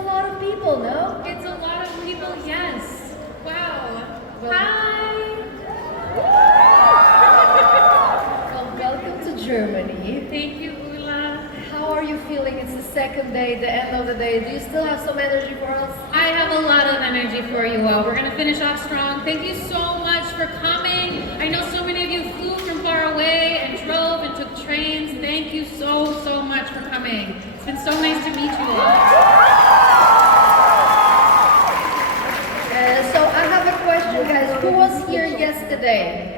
a lot of people, no? It's a lot of people, yes. Wow. Well- Hi. Well, welcome to Germany. Thank you, Ula. How are you feeling? It's the second day, the end of the day. Do you still have some energy for us? I have a lot of energy for you all. We're going to finish off strong. Thank you so much for coming. I know so many of you flew from far away and drove and took trains. Thank you so, so much for coming. It's been so nice to meet you all. So I have a question, guys. Who was here yesterday?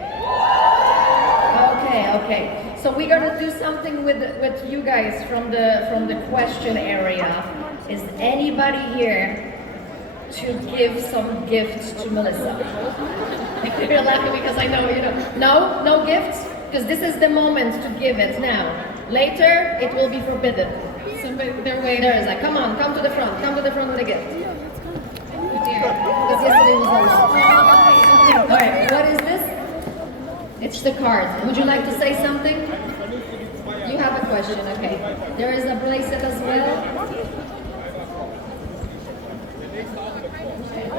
Okay. So we're gonna do something with you guys from the question area. Is anybody here to give some gifts to Melissa? You're laughing because I know you know. No gifts, because this is the moment to give it now. Later, it will be forbidden. Somebody, they're waiting. There is like, come on, come to the front with a gift. Oh dear. Because yesterday was a lot. Alright, what is this? It's the card. Would you like to say something? You have a question, okay. There is a bracelet as well.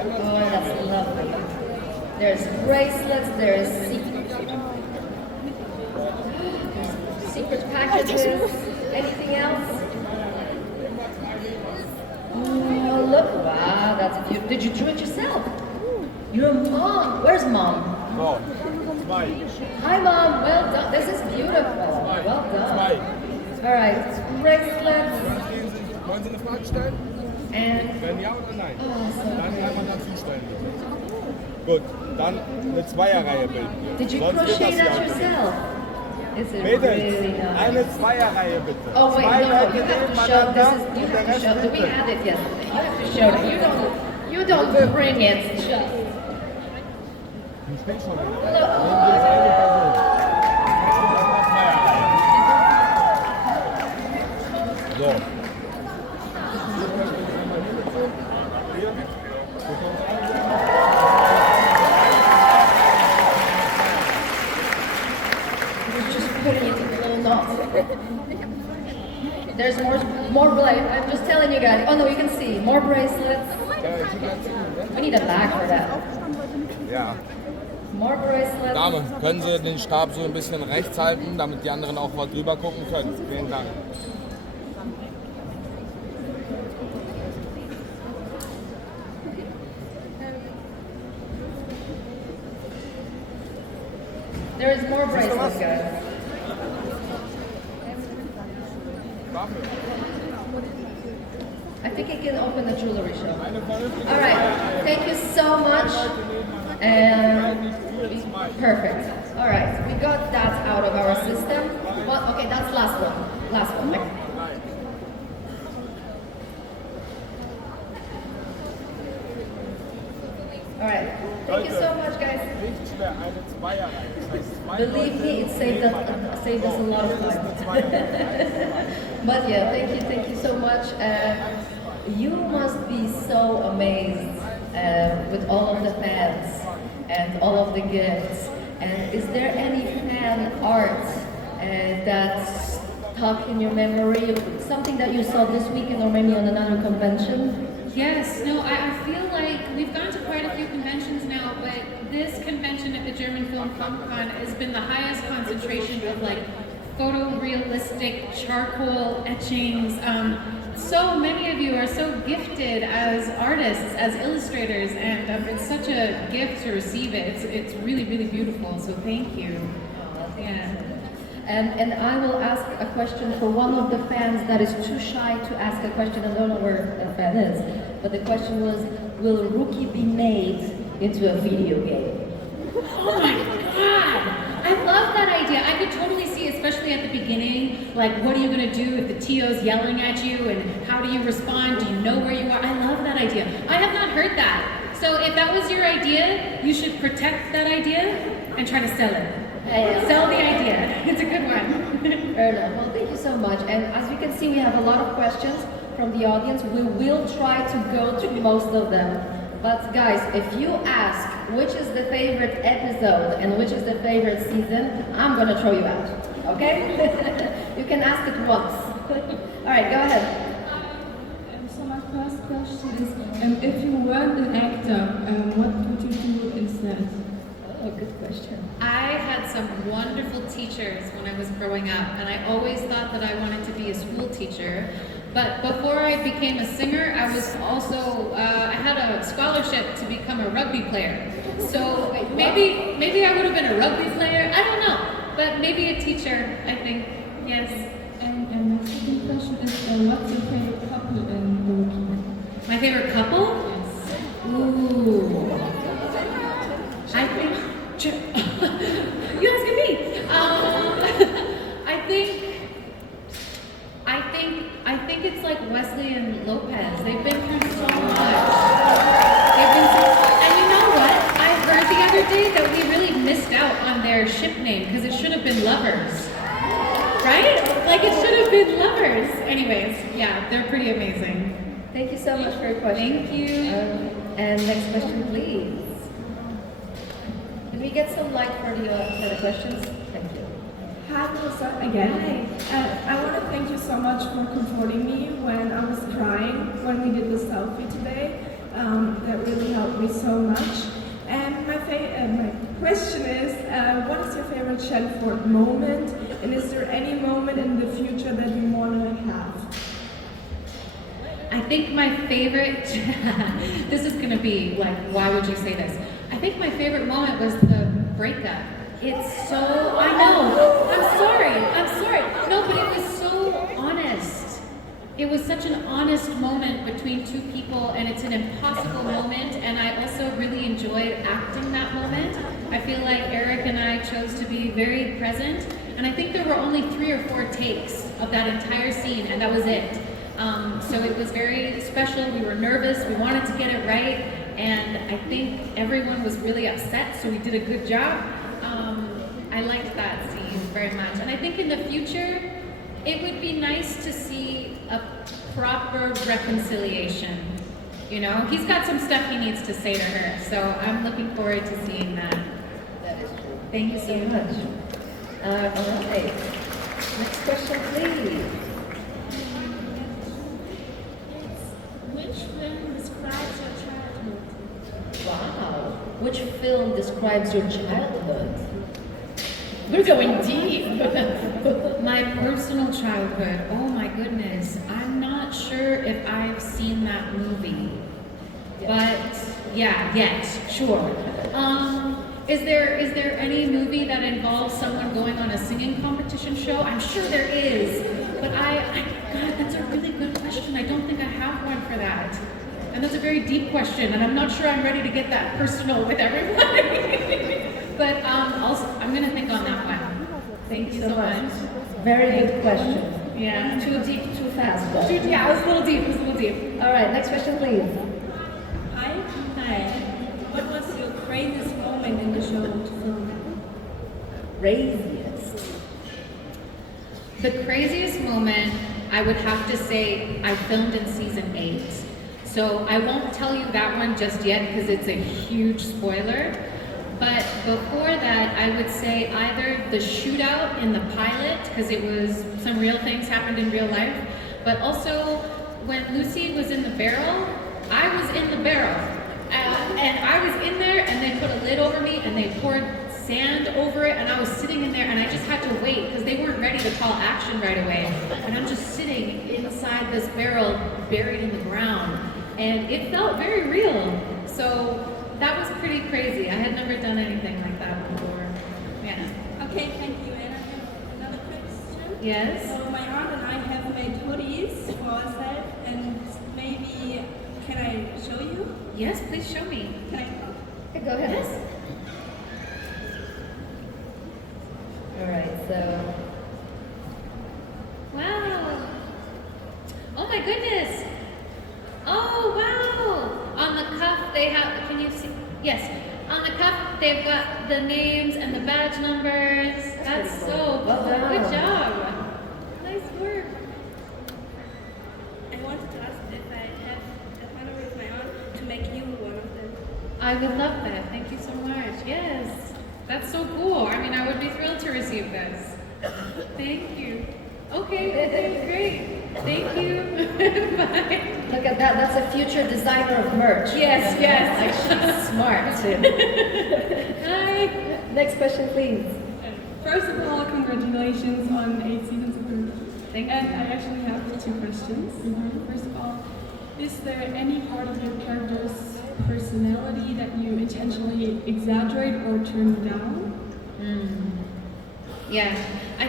Oh, that's lovely. There's bracelets, there's secret packages. Anything else? Oh, look, wow, that's beautiful. Did you do it yourself? Your mom. Where's mom? So, zwei. Hi, mom. Well done. This is beautiful. Well done. Zwei. All right, bracelets Wollen Sie eine Frage stellen? and Wenn ja oder nein? oh, so Dann pretty. einmal dazu stellen. Gut, dann eine Zweierreihe bilden wir. Did you Sonst wird crochet das hier that auch nicht. yourself? Is it Mädels, really nice? eine Zweierreihe bitte. Oh wait, Zwei no, Leute you have to nebeneinander show. This is und you der have to Rest show. We hinten. had it yesterday. You have to show it. You don't bring it. Just. Ich stehe schon. Look. Nehmen wir jetzt eine Person. So. We're just putting it in a little knot. There's more I'm just telling you guys. Oh no, you can see more bracelets. We need a bag for that. Ja. More bracelets. Dame, können Sie den Stab so ein bisschen rechts halten, damit die anderen auch mal drüber gucken können? Vielen Dank. There is more bracelets, guys. I think I can open the jewelry shop. All right. Thank you so much. And perfect. All right. We got that out of our system. Well, okay, that's last one. Last one. All right. Thank you so much, guys. Richtig schwer, eine Zweierreihe. Das heißt, zwei Believe me, it saved us a lot of time. But yeah, thank you so much. You must be so amazed with all of the fans and all of the gifts. And is there any fan art that's stuck in your memory? Something that you saw this weekend or maybe on another convention? Yes, no, I feel like we've gone to quite a few conventions now, but this convention at the German Film Comic Con has been the highest concentration of like photorealistic charcoal etchings. So many of you are so gifted as artists, as illustrators, and it's such a gift to receive it. It's really, really beautiful, so thank you. Yeah. And I will ask a question for one of the fans that is too shy to ask a question. I don't know where the fan is, but the question was, will Rookie be made into a video game? Oh my god! I love that idea. I could totally see, especially at the beginning, like what are you gonna do if the TO's yelling at you and how do you respond? Do you know where you are? I love that idea. I have not heard that. So if that was your idea, you should protect that idea and try to sell it. Sell the idea. It's a good one. Fair enough. Well, thank you so much. And as you can see, we have a lot of questions from the audience. We will try to go through most of them. But guys, if you ask which is the favorite episode and which is the favorite season, I'm gonna throw you out. Okay? You can ask it once. All right, go ahead. So my first question question is, if you weren't an actor, what would you do instead? Oh, good question. I had some wonderful teachers when I was growing up, and I always thought that I wanted to be a school teacher. But before I became a singer, I was also, I had a scholarship to become a rugby player. So maybe I would have been a rugby player, I don't know. But maybe a teacher, I think, yes. And my second question is, what's your favorite couple in The Rookie? My favorite couple? Yes. Ooh. I think, you asking me? I think it's like Wesley and Lopez. They've been through so much. And you know what? I heard the other day that we really missed out on their ship name because it should have been Lovers. Right? Like it should have been Lovers. Anyways, yeah, they're pretty amazing. Thank you so much for your question. Thank you. And next question, please. Can we get some light for the questions? Thank you. Hi, Melissa, again. I want to thank you so much for comforting me when I was crying when we did the selfie today. That really helped me so much. And my question is, what is your favorite Shelford moment? And is there any moment in the future that you want to have? I think my favorite, this is gonna be like, why would you say this? I think my favorite moment was the breakup. It's so, I know, I'm sorry. No, but it was so honest. It was such an honest moment between two people, and it's an impossible moment, and I also really enjoyed acting that moment. I feel like Eric and I chose to be very present, and I think there were only 3 or 4 takes of that entire scene, and that was it. So it was very special. We were nervous, we wanted to get it right, and I think everyone was really upset, so we did a good job. I liked that scene very much, and I think in the future, it would be nice to see a proper reconciliation. You know, he's got some stuff he needs to say to her, so I'm looking forward to seeing that. That is true. Thank you so much. All right. Next question, please. Which film describes your childhood? Wow. Which film describes your childhood? We're going deep. My personal childhood. Oh my goodness. I'm not sure if I've seen that movie. But yeah, yes, sure. Is there any movie that involves someone going on a singing competition show? I'm sure there is. But God, that's a really good question. I don't think I have one for that. And that's a very deep question, and I'm not sure I'm ready to get that personal with everybody. But I'm gonna think on that one. Thank you so much. Very good question. Yeah. Too deep, too fast. But. Yeah, it was a little deep. All right, next question, please. Hi. What was your craziest moment in the show to film? Craziest. The craziest moment, I would have to say, I filmed in season 8. So I won't tell you that one just yet because it's a huge spoiler. But before that, I would say either the shootout in the pilot, because it was some real things happened in real life, but also when Lucy was in the barrel, I was in the barrel. And I was in there, and they put a lid over me, and they poured sand over it, and I was sitting in there, and I just had to wait, because they weren't ready to call action right away. And I'm just sitting inside this barrel, buried in the ground. And it felt very real. So that was pretty crazy. I had never done anything like that before. Yeah. Okay, thank you. And I have another question. Yes? So my aunt and I have made hoodies for ourselves, and maybe can I show you? Yes, please show me. Can I? Okay, go ahead. Yes? All right, so Wow. Oh my goodness. Oh wow. On the cuff they have, can you see? Yes. On the cuff they've got the names and the badge numbers. That's pretty so cool. cool. Well done. Good job. Nice work. I wanted to ask if I have a partner with my aunt to make you one of them. I would love that. Thank you so much. Yes. That's so cool. I mean, I would be thrilled to receive this. Thank you. Okay, great. Thank you. Bye. Look at that. That's a future designer of merch. Yes, yes. Like she's smart too. Hi. Next question, please. First of all, congratulations on 8 seasons of Rookie. Thank And you. I actually have 2 questions. First of all, is there any part of your character's personality that you intentionally exaggerate or tone down? Yeah, I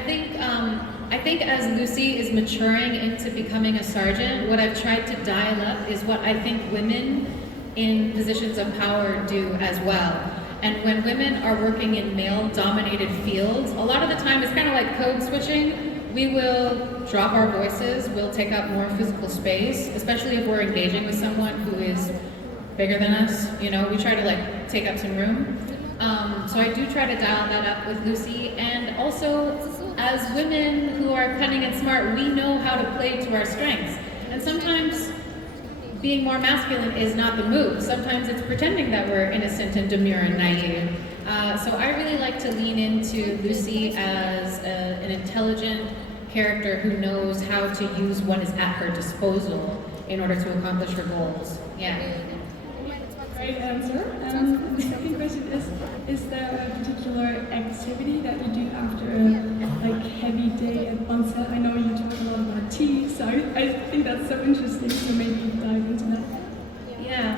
think as Lucy is maturing into becoming a sergeant, what I've tried to dial up is what I think women in positions of power do as well. And when women are working in male-dominated fields, a lot of the time it's kind of like code switching. We will drop our voices, we'll take up more physical space, especially if we're engaging with someone who is bigger than us. You know, we try to like take up some room. So I do try to dial that up with Lucy. And also, as women who are cunning and smart, we know how to play to our strengths. And sometimes being more masculine is not the move. Sometimes it's pretending that we're innocent and demure and naive. So I really like to lean into Lucy as an intelligent character who knows how to use what is at her disposal in order to accomplish her goals. Yeah. Great answer. The second question is there a particular activity that you do after a like heavy day at onset? I know you talk a lot about tea, so I think that's so interesting, so maybe dive into that. Yeah.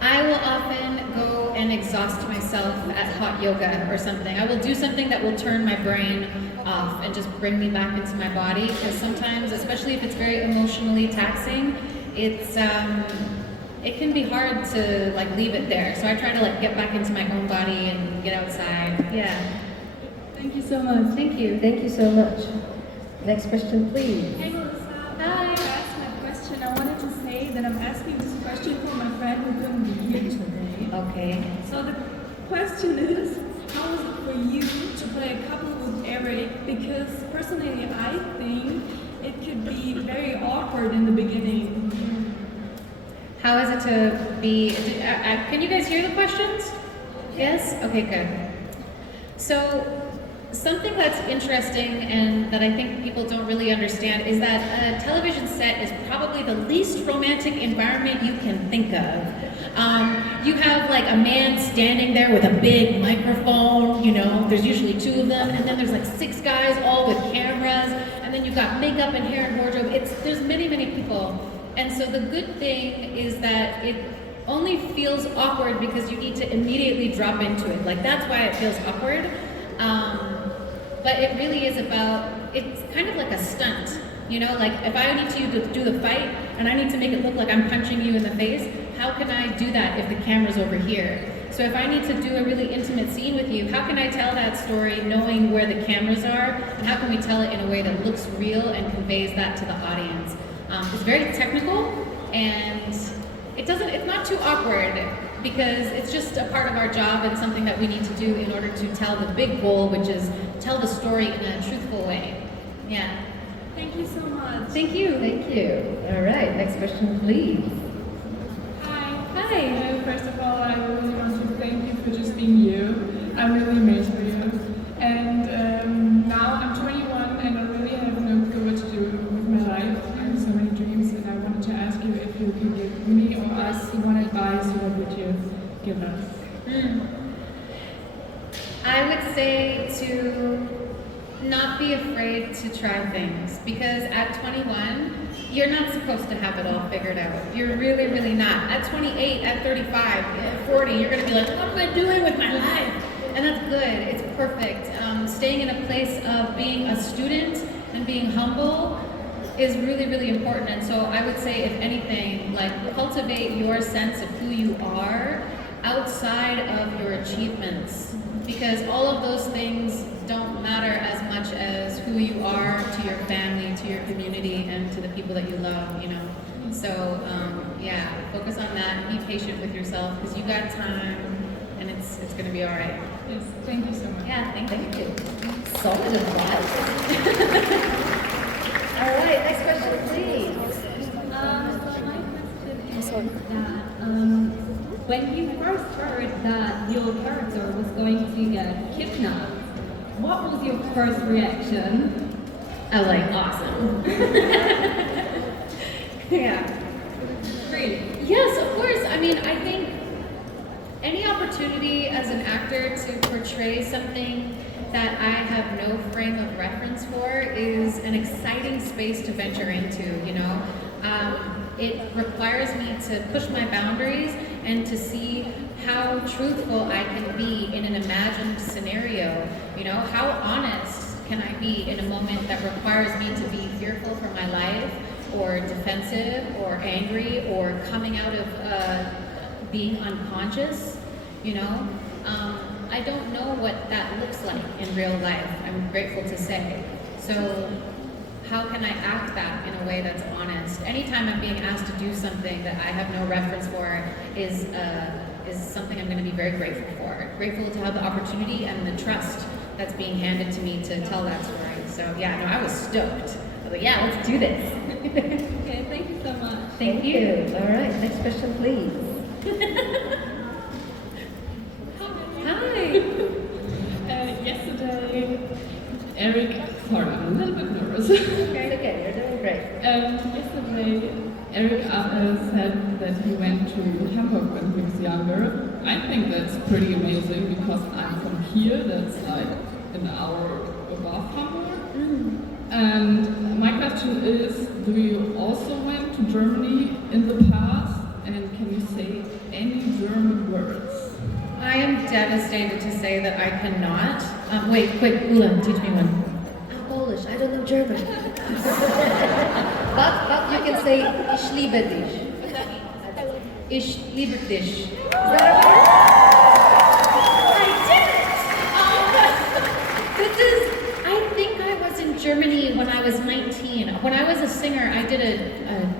I will often go and exhaust myself at hot yoga or something. I will do something that will turn my brain off and just bring me back into my body, because sometimes, especially if it's very emotionally taxing, it can be hard to like leave it there. So I try to like get back into my own body and get outside. Yeah. Thank you so much. Thank you. Thank you so much. Next question, please. Hey Melissa, Hi. before I ask my question, I wanted to say that I'm asking this question for my friend who couldn't be here today. Okay. So the question is, how was it for you to play a couple with Eric? Because personally, I think it could be very awkward in the beginning. How is it to be? Can you guys hear the questions? Yes? Okay, good. So, something that's interesting and that I think people don't really understand is that a television set is probably the least romantic environment you can think of. You have like a man standing there with a big microphone, you know, there's usually 2 of them, and then there's like 6 guys all with cameras, and then you've got makeup and hair and wardrobe. There's many, many people. And so the good thing is that it only feels awkward because you need to immediately drop into it. Like that's why it feels awkward. But it really is about, it's kind of like a stunt. You know, like if I need to do the fight and I need to make it look like I'm punching you in the face, how can I do that if the camera's over here? So if I need to do a really intimate scene with you, how can I tell that story knowing where the cameras are? And how can we tell it in a way that looks real and conveys that to the audience? It's very technical, and it's not too awkward because it's just a part of our job and something that we need to do in order to tell the big goal, which is tell the story in a truthful way. Yeah. Thank you so much. Thank you. Thank you. All right. Next question, please. Hi. Hi. First of all, I really want to thank you for just being you. I'm really amazed for you. And now I'm 21 and I really have no clue what to do with my life. I have so many dreams, and I wanted to ask you if you could give me or us one advice. What would you give us? I would say to not be afraid to try things, because at 21, you're not supposed to have it all figured out. You're really, really not. At 28, at 35, at 40, you're gonna be like, what am I doing with my life? And that's good, it's perfect. Staying in a place of being a student and being humble is really, really important. And so I would say, if anything, like cultivate your sense of who you are outside of your achievements, because all of those things don't matter as much as who you are to your family, to your community, and to the people that you love, you know. So yeah, focus on that, be patient with yourself, because you got time, and it's gonna be all right. Yes, thank you so much. Yeah, thank you. Solid advice. All right. Next question, please. So my question is that when you first heard that your character was going to get kidnapped, what was your first reaction? I was like, awesome. Yeah. say? Yes, of course. I mean, I think any opportunity as an actor to portray something that I have no frame of reference for is an exciting space to venture into, you know? It requires me to push my boundaries and to see how truthful I can be in an imagined scenario. You know, how honest can I be in a moment that requires me to be fearful for my life, or defensive, or angry, or coming out of being unconscious, you know? I don't know what that looks like in real life, I'm grateful to say. So how can I act that in a way that's honest? Anytime I'm being asked to do something that I have no reference for is something I'm going to be very grateful for. Grateful to have the opportunity and the trust that's being handed to me to tell that story. So yeah, no, I was stoked. I was like, yeah, let's do this. Okay, thank you so much. Thank you. All right, next question, please. Hi. Yesterday, Eric, sorry, I'm a little bit nervous. It's okay, you're doing great. Yesterday, Eric said that he went to Hamburg when he was younger. I think that's pretty amazing because I'm from here, that's like an hour above Hamburg. And my question is, do you also went to Germany in the past? And can you say any German words? I am devastated to say that I cannot. Wait, quick, Ulan, teach me one. I'm Polish, I don't know German. but you can say, ich liebe dich. Ich liebe dich. Is that I think I was in Germany when I was 19. When I was a singer, I did a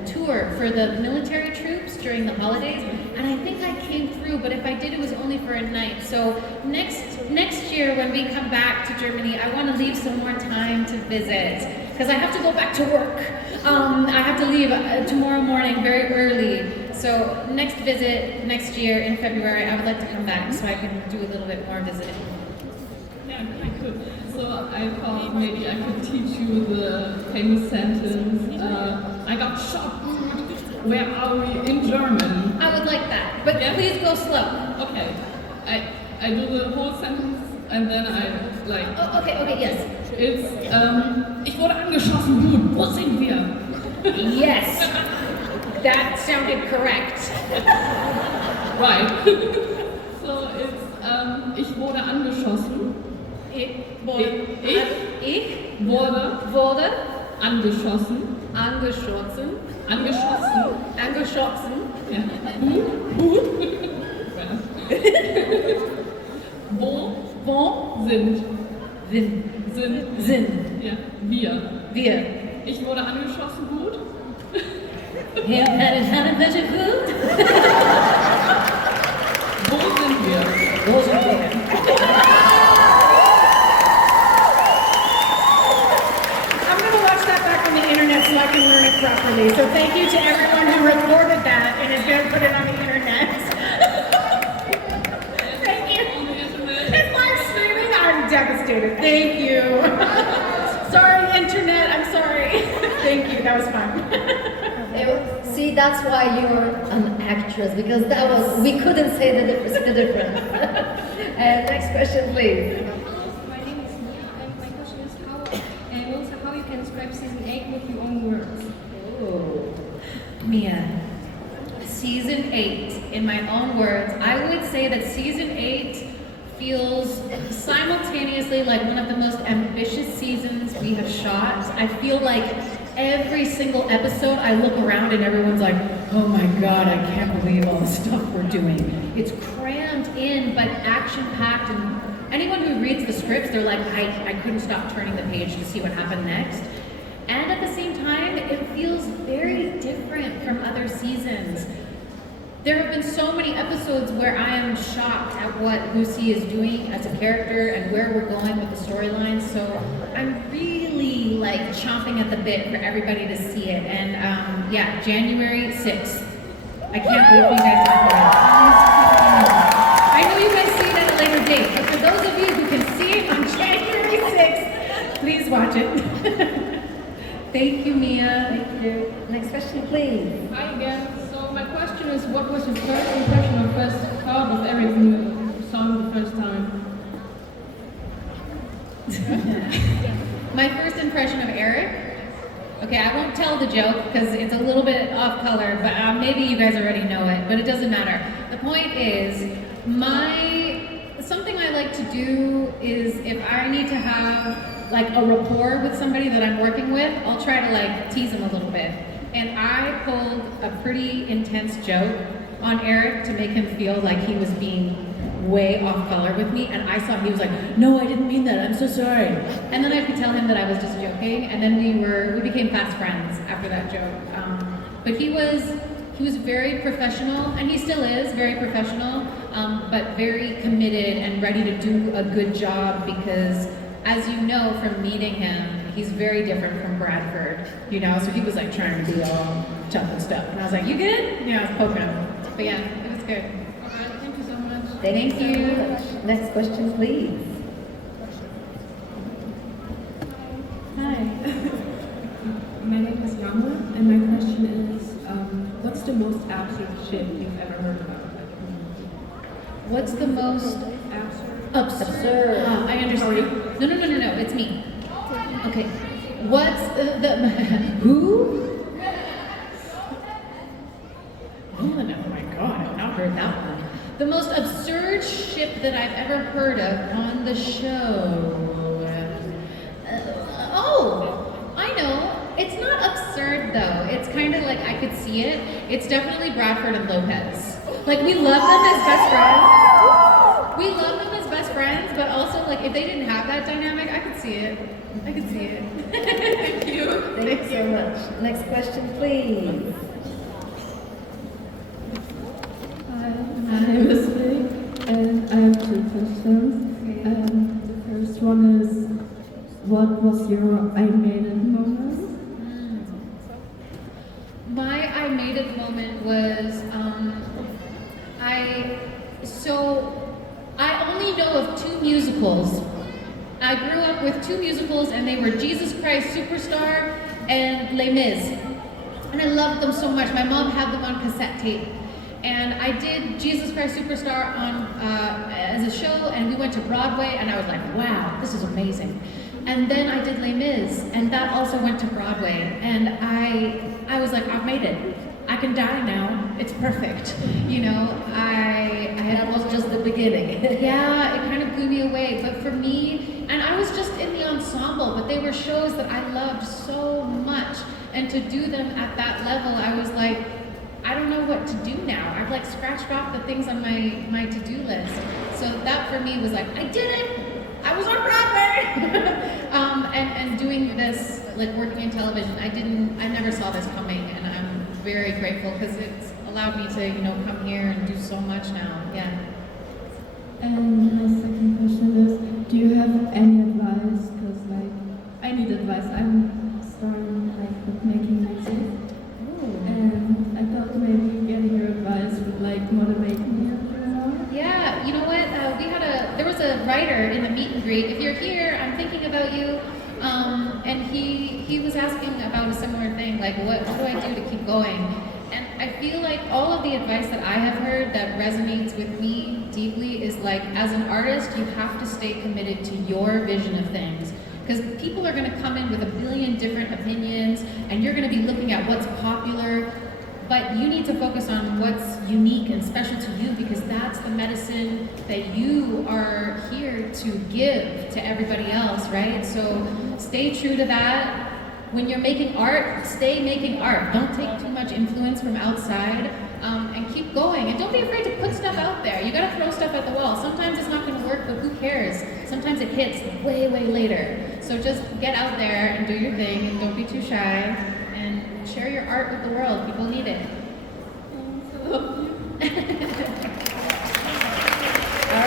tour for the military troops during the holidays, and I think I came through, but if I did, it was only for a night. So next year when we come back to Germany, I want to leave some more time to visit, because I have to go back to work. I have to leave tomorrow morning very early. So next visit, next year in February, I would like to come back so I can do a little bit more visiting. Yeah, I could. So I thought maybe I could teach you the famous sentence, I got shot. Where are we in German? I would like that, but Yeah. please go slow. Okay. I do the whole sentence and then I like, Oh, okay, yes. it's, ich wurde angeschossen, gut, wo sind wir? Yes, that sounded correct. Right. So it's, ich wurde angeschossen. Ich Ich wurde wurde angeschossen. angeschossen. Ja. Wo sind? Ja. Wir. Ich wurde angeschossen, gut. Hier had welche gut? Wo sind wir? Wo sind wir? I'm going to watch that back on the internet so I can learn it properly. So thank you to everyone who recorded that and is going to put it on the internet. Thank you. It's live streaming. I'm devastated. Thank you. Sorry, internet. I'm sorry. Thank you. That was fun. See, that's why you're an actress, because we couldn't say the difference. Next question, please. My name is Mia, and my question is how you can describe season 8 with your own words. Oh. Mia, season 8, in my own words, I would say that season 8 feels simultaneously like one of the most ambitious seasons we have shot. I feel like every single episode I look around and everyone's like, oh my god, I can't believe all the stuff we're doing. It's crammed in, but action-packed, and anyone who reads the scripts, they're like, I couldn't stop turning the page to see what happened next. And at the same time, it feels very different from other seasons. There have been so many episodes where I am shocked at what Lucy is doing as a character and where we're going with the storyline. So I'm really like chomping at the bit for everybody to see it. And yeah, January 6th. I can't wait for you guys to see it. I know you guys see it at a later date, but for those of you who can see it on January 6th, please watch it. Thank you, Mia. Thank you. Next question, please. Hi again. So my question My first impression of Eric. Okay, I won't tell the joke because it's a little bit off color, but maybe you guys already know it, but it doesn't matter. The point is, something I like to do is if I need to have like a rapport with somebody that I'm working with, I'll try to like tease them a little bit. And I pulled a pretty intense joke on Eric to make him feel like he was being way off color with me, and I saw he was like, no, I didn't mean that, I'm so sorry. And then I could tell him that I was just joking, and then we became fast friends after that joke. But he was very professional, and he still is very professional, but very committed and ready to do a good job because, as you know from meeting him, he's very different from Bradford, you know, so he was like trying to be all tough and stuff. And I was like, you good? Yeah, I was poking him. But yeah, it was good. Thank you so much. Thank you. Next question, please. Hi. My name is Yama, and my question is, what's the most absurd shit you've ever heard about? What's the most absurd? I understand. No, it's me. Okay. What's the who? Oh my god, I've not heard that one. The most absurd ship that I've ever heard of on the show. I know. It's not absurd though. It's kind of like I could see it. It's definitely Bradford and Lopez. Like we love them as best friends. We love them as best friends, but also like if they didn't have that dynamic, I could see it. I could see it. Thank you. Thank you so much. Next question, please. Hi, my name is Lee, and I have two questions. The first one is, what was your I made it moment? My I made it moment was I only know of two musicals. I grew up with two musicals and they were Jesus Christ Superstar and Les Mis. And I loved them so much. My mom had them on cassette tape. And I did Jesus Christ Superstar on as a show, and we went to Broadway, and I was like, wow, this is amazing. And then I did Les Mis, and that also went to Broadway. And I was like, I've made it. I can die now. It's perfect. You know, That was just the beginning. yeah, it kind of blew me away. But for me, and I was just in the ensemble, but they were shows that I loved so much. And to do them at that level, I was like, I don't know what to do now. I've like scratched off the things on my to-do list. So that for me was like, I did it! I was on Broadway! and doing this, like working in television, I never saw this coming, and I'm very grateful because it's allowed me to, you know, come here and do so much now. Yeah. And my second question is, do you have any advice? Because like, I need advice. I'm starting like with making music, and I thought maybe getting your advice would like motivate me a little more. Yeah, you know what? There was a writer in the meet and greet. If you're here, I'm thinking about you. And he was asking about a similar thing, like what do I do to keep going? And I feel like all of the advice that I have heard that resonates with me deeply is like, as an artist, you have to stay committed to your vision of things. Because people are going to come in with a billion different opinions, and you're going to be looking at what's popular, but you need to focus on what's unique and special to you, because that's the medicine that you are here to give to everybody else, right? So stay true to that. When you're making art, stay making art. Don't take too much influence from outside, and keep going. And don't be afraid to put stuff out there. You gotta throw stuff at the wall. Sometimes it's not gonna work, but who cares? Sometimes it hits way, way later. So just get out there and do your thing, and don't be too shy, and share your art with the world. People need it. All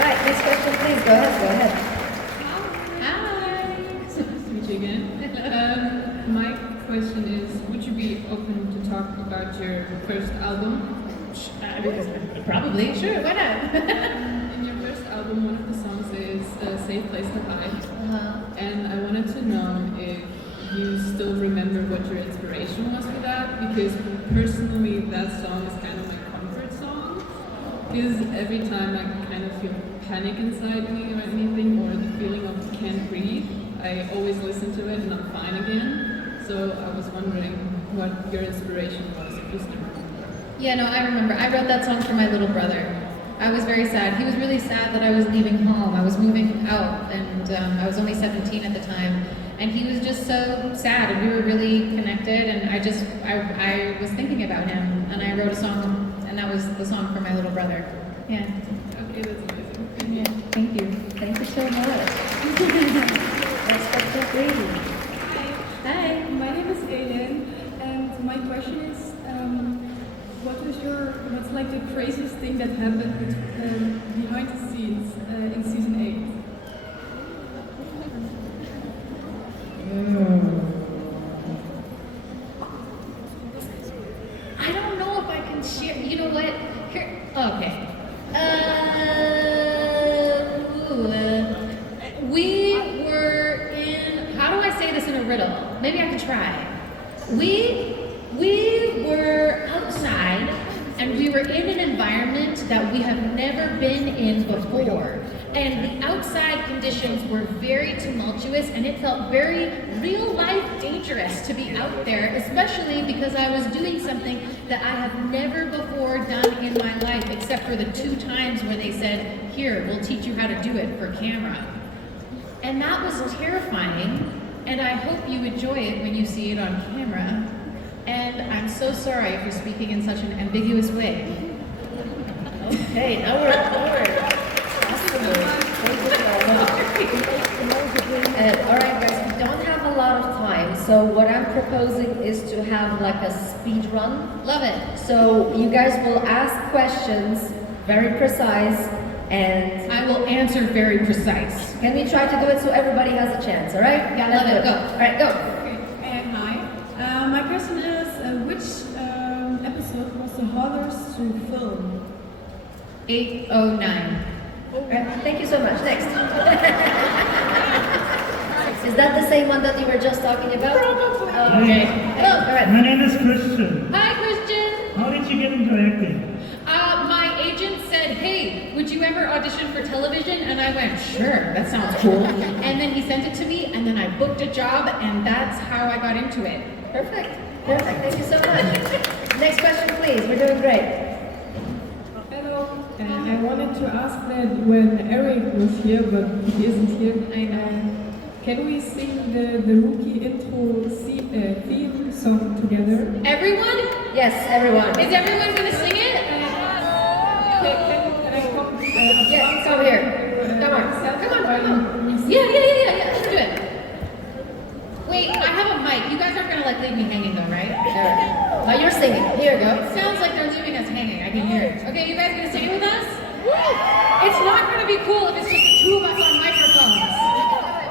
right, next question, please. Go ahead. Hi. So nice to meet you again. My question is, would you be open to talk about your first album? Probably, sure, why not? In your first album, one of the songs is a Safe Place to Hide. And I wanted to know if you still remember what your inspiration was for that, because personally that song is kind of my comfort song. Because every time I kind of feel panic inside me or anything, or the feeling of can't breathe, I I always listen to it and I'm fine again. So I was wondering what your inspiration was, if you still remember. Yeah, no, I remember. I wrote that song for my little brother. I was very sad. He was really sad that I was leaving home. I was moving out, and I was only 17 at the time. And he was just so sad, and we were really connected. And I was thinking about him, and I wrote a song, and that was the song for my little brother. Yeah. Okay, that's amazing. Yeah. Thank you. Thank you so much. Next question, please. Hi, my name is Aiden, and my question is, what's like the craziest thing that happened behind the scenes in season 8? I don't know if I can share. You know what? Here. Okay. We were in. How do I say this in a riddle? Maybe I could try. We were outside, and we were in an environment that we have never been in before. And the outside conditions were very tumultuous, and it felt very real life dangerous to be out there, especially because I was doing something that I have never before done in my life, except for the 2 times where they said, "Here, we'll teach you how to do it for camera." And that was terrifying, and I hope you enjoy it when you see it on camera. And I'm so sorry for speaking in such an ambiguous way. Okay, now we're Thank you so much. All right, guys, we don't have a lot of time, so what I'm proposing is to have like a speed run. Love it. So you guys will ask questions, very precise, and I will answer very precise. can we try to do it so everybody has a chance, all right? Yeah, Let's love do it. Go. All right, go. Okay, hi. My question is, which episode was the hardest to film? 809. All right, thank you so much. Next. Is that the same one that you were just talking about? Probably. Okay. Hello. All right. My name is Christian. Hi, Christian. How did you get into acting? My agent said, "Hey, would you ever audition for television?" And I went, "Sure, that sounds cool." And then he sent it to me, and then I booked a job, and that's how I got into it. Perfect. Perfect. Thank you so much. Next question, please. We're doing great. Hello. I wanted to ask that when Eric was here, but he isn't here, can we sing the Rookie intro theme song together? Everyone? Yes, everyone. Is everyone going to sing it? Can I come? Yes, come here. Come on. Come on. Yeah. Let's do it. Wait, I have a mic. You guys aren't going to like leave me hanging though, right? All right. Now you're singing. Here you go. Sounds like they're leaving us hanging. I can hear it. Okay, you guys gonna sing it with us? It's not gonna be cool if it's just the 2 of us on microphones.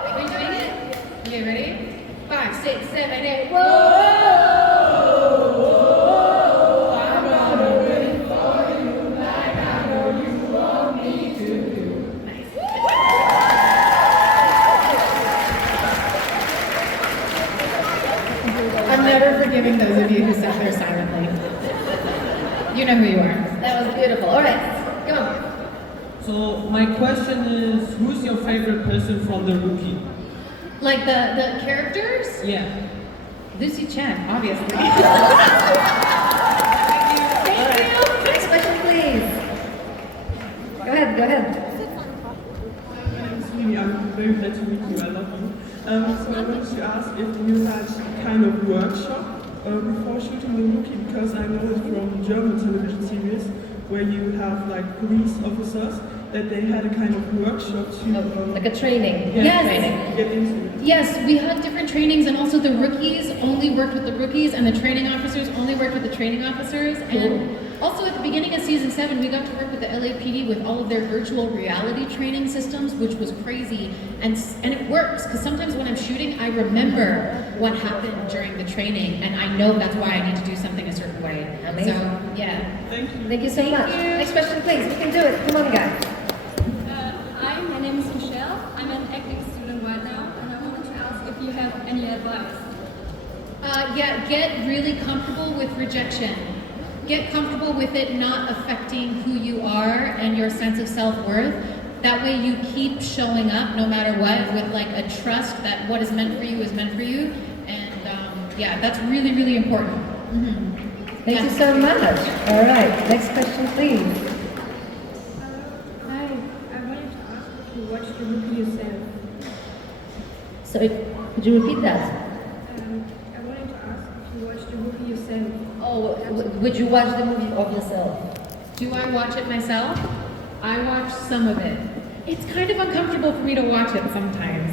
Are we doing it? Okay, ready? 5, 6, 7, 8. Whoa! I'm gonna wait for you like I know you want me to do. Nice. I'm never forgiving those of you who sat there silently. You know who you are. That was beautiful. All right. Come on. So my question is, who's your favorite person from The Rookie? Like the characters? Yeah. Lucy Chen, obviously. Thank you. Next question, please. Go ahead. I'm very glad to meet you. I love you. So I wanted to ask if you had kind of workshop before shooting The Rookie, because I know it from German television series where you have like police officers that they had a kind of workshop to Like a training. Yes. get into it. Yes, we had different trainings, and also the rookies only worked with the rookies, and the training officers only worked with the training officers. And also at the beginning of season 7, we got to work with the LAPD with all of their virtual reality training systems, which was crazy. And it works, because sometimes when I'm shooting, I remember what happened during the training, and I know that's why I need to do something a certain way. Amazing. So, yeah. Thank you. Thank you so much. Next question, please. We can do it. Come on, guys. Hi, my name is Michelle. I'm an acting student right now, and I wanted to ask if you have any advice. Get really comfortable with rejection. Get comfortable with it not affecting who you are and your sense of self-worth. That way you keep showing up no matter what, with like a trust that what is meant for you is meant for you. And yeah, that's really, really important. Thank you so much. All right, next question, please. Hi, I wanted to ask if you watched the movie yourself. So, could you repeat that? I wanted to ask if you watched the movie yourself. Oh, would you watch the movie of yourself? Do I watch it myself? I watch some of it. It's kind of uncomfortable for me to watch it sometimes.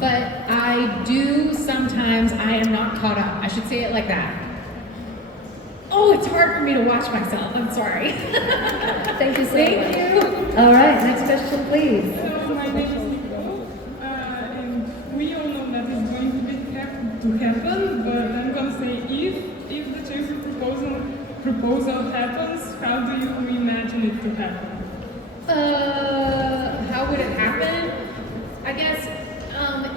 But I do sometimes. I am not caught up. I should say it like that. Oh, it's hard for me to watch myself. I'm sorry. Thank you so Thank much. you. All right, next question, please. Hello, my name is Nico, and we all know that it's going to happen, but I'm going to say if the Chelsea proposal happens, how do you imagine it to happen? How would it happen? I guess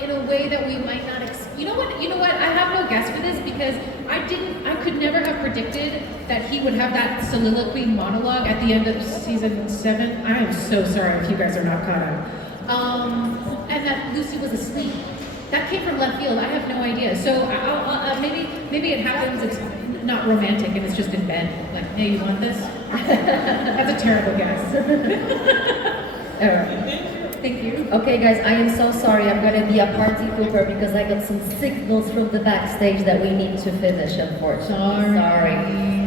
in a way that we might not. You know what? I have no guess for this because I could never have predicted that he would have that soliloquy monologue at the end of season 7. I am so sorry if you guys are not caught up. And that Lucy was asleep. That came from left field. I have no idea. So maybe it happens. It's not romantic and it's just in bed. Like, hey, you want this? That's a terrible guess. All right. Thank you. Okay, guys, I am so sorry. I'm going to be a party pooper because I got some signals from the backstage that we need to finish, unfortunately. Sorry.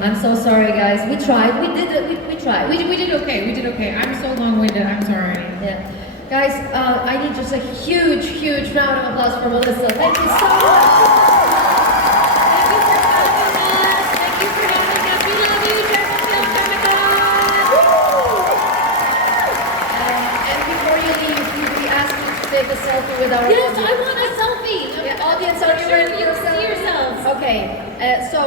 I'm so sorry, guys. We tried. We did it. We tried. We did okay. We did okay. I'm so long-winded. I'm sorry. Yeah. Guys, I need just a huge, huge round of applause for Melissa. Thank you so much. Take a selfie with our Yes, audience. I want a selfie. Yeah, audience, are you ready for You yourself? see yourselves. Okay, so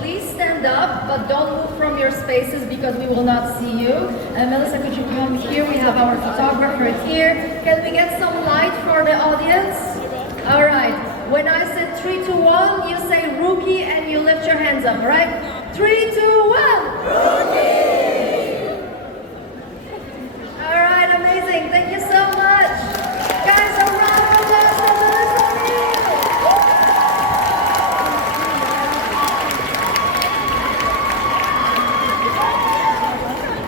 please stand up, but don't move from your spaces because we will not see you. Melissa, could you come here? We have our photographer here. Can we get some light for the audience? All right. When I said 3, 2, 1, you say rookie and you lift your hands up, all right? 3, 2, 1.